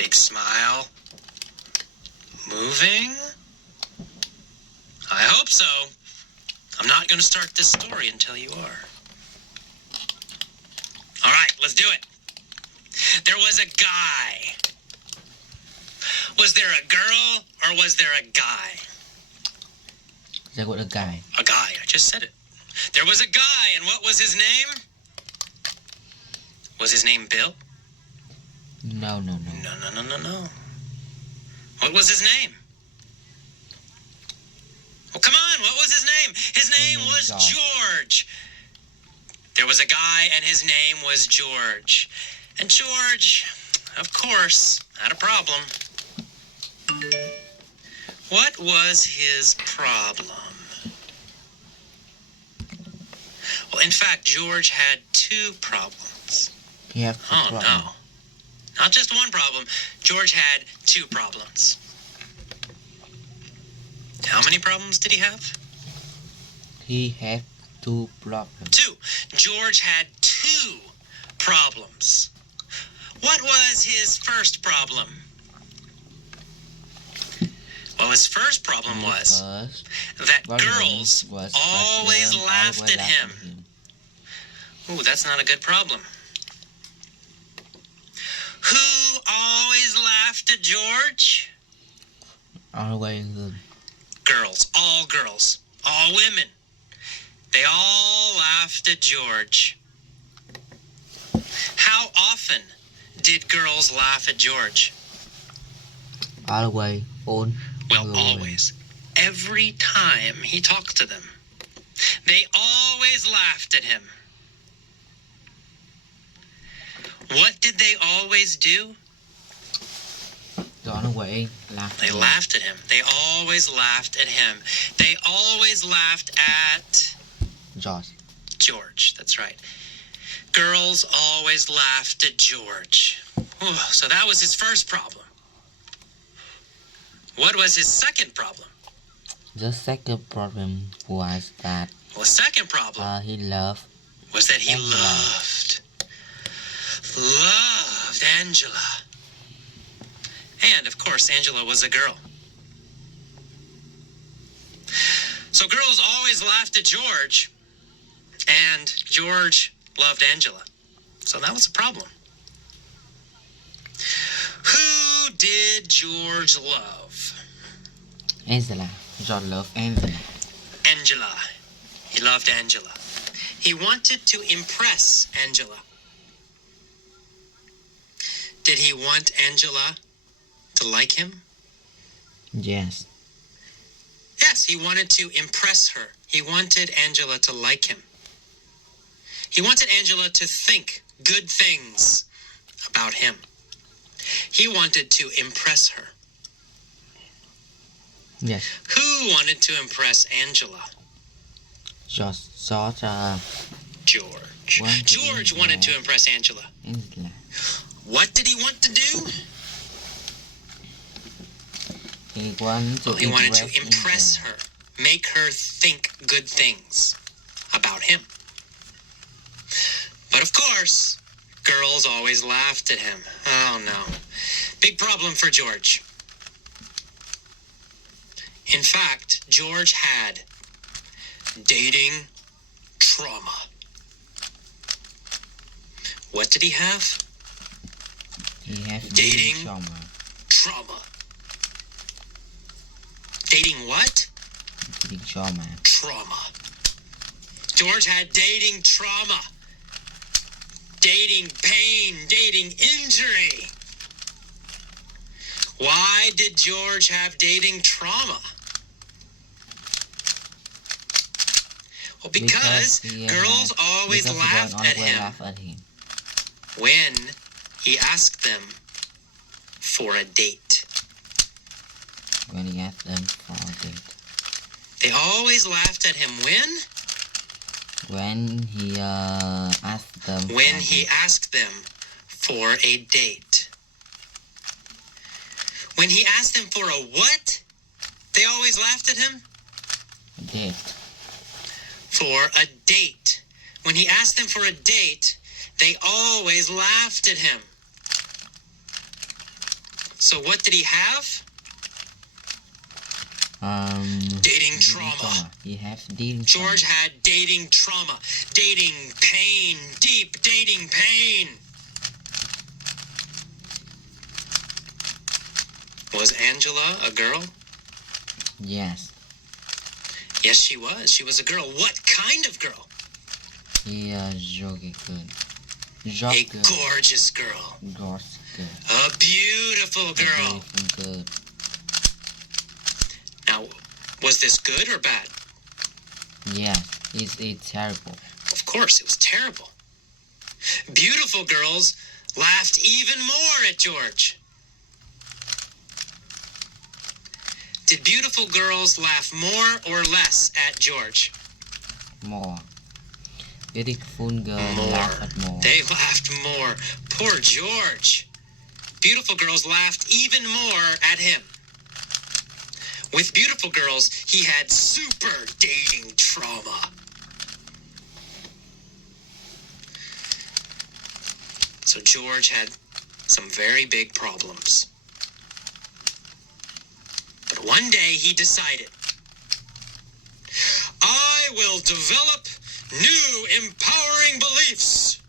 Big smile. Moving. I hope so. I'm not going to start this story until you are. All right, let's do it. There was a guy. Was there a girl or was there a guy? There was a guy. A guy. I just said it. There was a guy, and what was his name? Was his name Bill? No. No. What was his name? Well, come on. What was his name? His name was George. There was a guy, and his name was George. And George, of course, had a problem. What was his problem? Well, in fact, George had two problems. He had Oh, problem. no. Not just one problem. George had two problems. How many problems did he have? He had two problems. Two. George had two problems. What was his first problem? Well, his first problem was that girls always laughed at him. Ooh, that's not a good problem. Who always laughed at George? Always. Girls, all women. They all laughed at George. How often did girls laugh at George? Always. Well, always. Every time he talked to them. They always laughed at him. What did they always do? They laughed at him. They always laughed at him. They always laughed at George. That's right. Girls always laughed at George. Ooh, so that was his first problem. What was his second problem? The second problem was that Well, the second problem he loved was that he Angela. loved Angela. And, of course, Angela was a girl. So girls always laughed at George, and George loved Angela. So that was a problem. Who did George love? Angela. George loved Angela. Angela. He loved Angela. He wanted to impress Angela. Did he want Angela to like him? Yes. Yes, he wanted to impress her. He wanted Angela to like him. He wanted Angela to think good things about him. He wanted to impress her. Yes. Who wanted to impress Angela? George. George wanted to impress Angela. What did he want to do? He wanted to impress her, make her think good things about him. But of course, girls always laughed at him. Oh no. Big problem for George. In fact, George had dating trauma. What did he have? He has dating trauma. Dating what? Dating trauma. Trauma. George had dating trauma. Dating pain, dating injury. Why did George have dating trauma? Well, because girls always laughed at him when he asked them for a date. When he asked them for a date. They always laughed at him when? When he asked them for a date. When he asked them for a what? They always laughed at him? A date. For a date. When he asked them for a date, they always laughed at him. So what did he have? Dating trauma. He has dating George trauma. had dating trauma. Dating pain. Deep dating pain. Was Angela a girl? Yes. Yes, she was. She was a girl. What kind of girl? He joking good. A gorgeous girl. Gorgeous girl. A beautiful girl. A beautiful girl. Now, was this good or bad? Yes, it's terrible. Of course, it was terrible. Beautiful girls laughed even more at George. Did beautiful girls laugh more or less at George? More. Beautiful girls laughed more. They laughed more. Poor George. Beautiful girls laughed even more at him. With beautiful girls, he had super dating trauma. So George had some very big problems. But one day he decided, I will develop new empowering beliefs.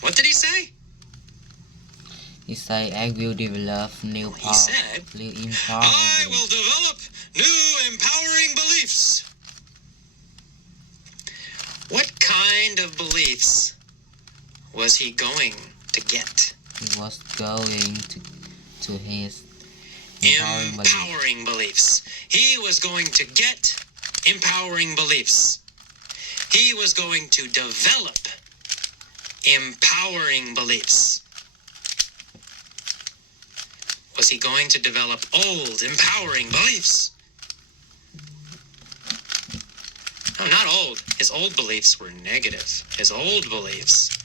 What did he say? He said, I will develop new He said, I will develop new empowering beliefs. What kind of beliefs was he going to get? He was going to his empowering beliefs. He was going to get empowering beliefs. He was going to develop empowering beliefs. Was he going to develop old, empowering beliefs? No, not old. His old beliefs were negative. His old beliefs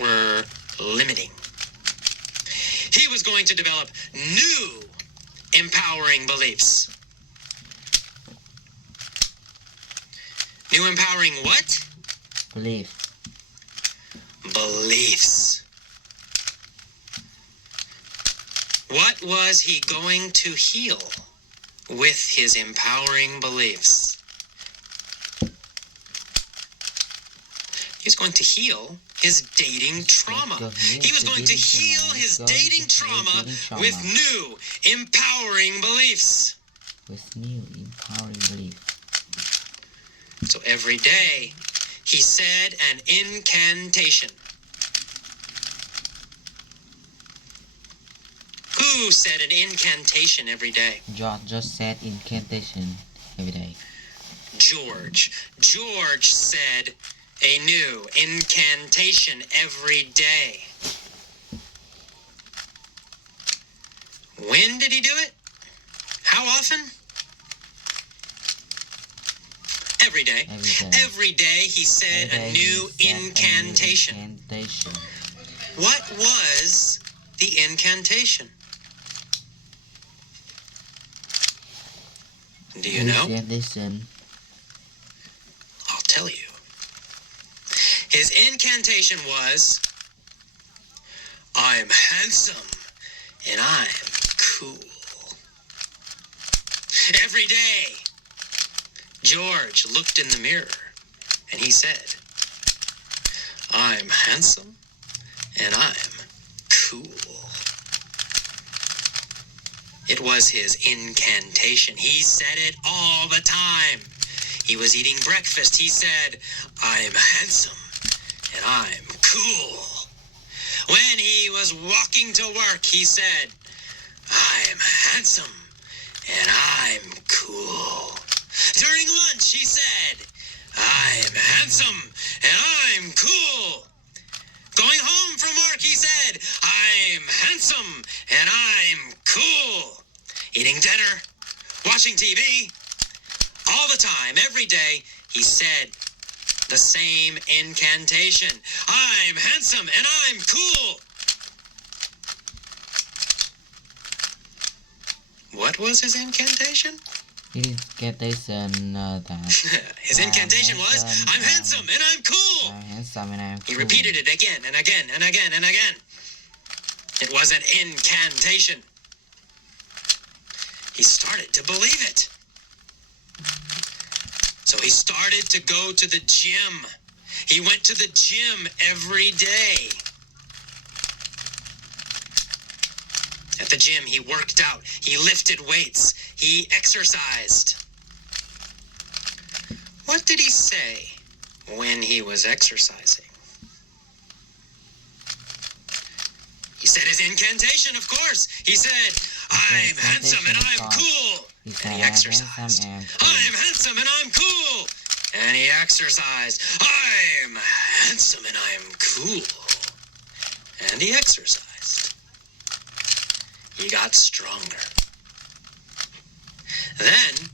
were limiting. He was going to develop new, empowering beliefs. New empowering what? Beliefs. Beliefs. What was he going to heal with his empowering beliefs? He was going to heal his dating trauma. He was going to heal his dating trauma with new, empowering beliefs. With new, empowering beliefs. So every day, he said an incantation. Who said an incantation every day? George just said incantation every day. George. George said a new incantation every day. When did he do it? How often? Every day. Every day he said a new incantation. What was the incantation? Do you know? I'll tell you. His incantation was, I'm handsome and I'm cool. Every day, George looked in the mirror and he said, I'm handsome and I'm cool. It was his incantation. He said it all the time. He was eating breakfast. He said, I'm handsome and I'm cool. When he was walking to work, he said, I'm handsome and I'm cool. During lunch, he said, I'm handsome and I'm cool. Going home from work, he said, I'm handsome and I'm cool. Eating dinner, watching TV, all the time, every day, he said the same incantation. I'm handsome and I'm cool. What was his incantation? His incantation his incantation was, I'm handsome and I'm cool. I'm handsome and I'm cool. He repeated it again and again and again and again. It was an incantation. He started to believe it. So he started to go to the gym. He went to the gym every day. At the gym, he worked out. He lifted weights. He exercised. What did he say when he was exercising? He said his incantation, of course. He said, I'm handsome and I'm cool. And he exercised. I'm handsome and I'm cool. And he exercised. I'm handsome and I'm cool. And he exercised. He got stronger. Then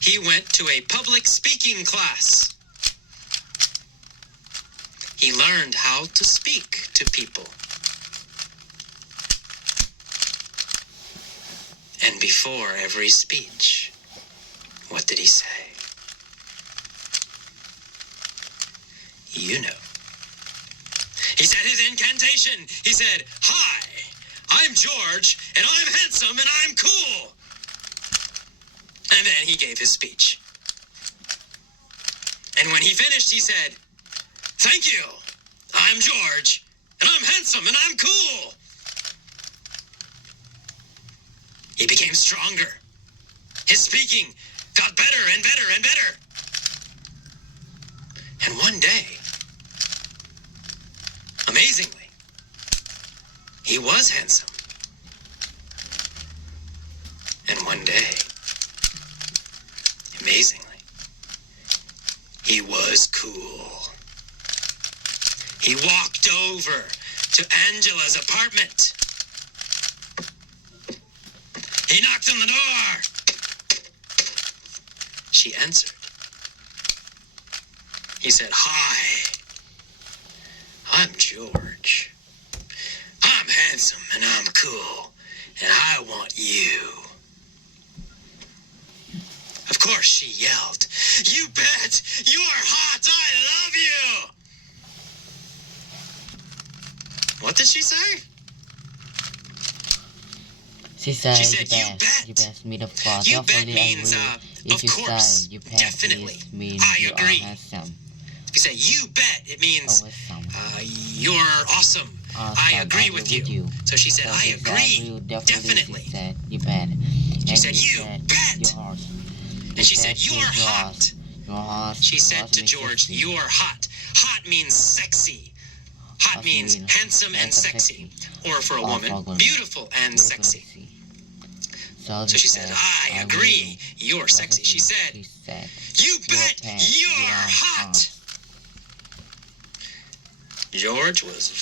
he went to a public speaking class. He learned how to speak to people. And before every speech, what did he say? You know. He said his incantation. He said, hi, I'm George, and I'm handsome, and I'm cool. And then he gave his speech. And when he finished, he said, thank you, I'm George, and I'm handsome, and I'm cool. He became stronger. His speaking got better and better and better. And one day, amazingly, he was handsome. And one day, amazingly, he was cool. He walked over to Angela's apartment. He knocked on the door. She answered. He said, hi, I'm George. I'm handsome and I'm cool, and I want you. Of course, she yelled, you bet, you're hot, I love you. What did she say? She said, you bet. You bet me the fuck. You bet means, If of course, say, you bet definitely, means I you agree. Are handsome. If you say, you bet, it means, you're awesome. I agree with you. So she said, I agree, definitely. She said, you bet. She said, you bet. And she said, you're hot. She said to George, you're hot. Hot means sexy. Hot means handsome and sexy. Or for a woman, beautiful and sexy. So she said, I agree, you're sexy. She said, you bet, you're hot. George was very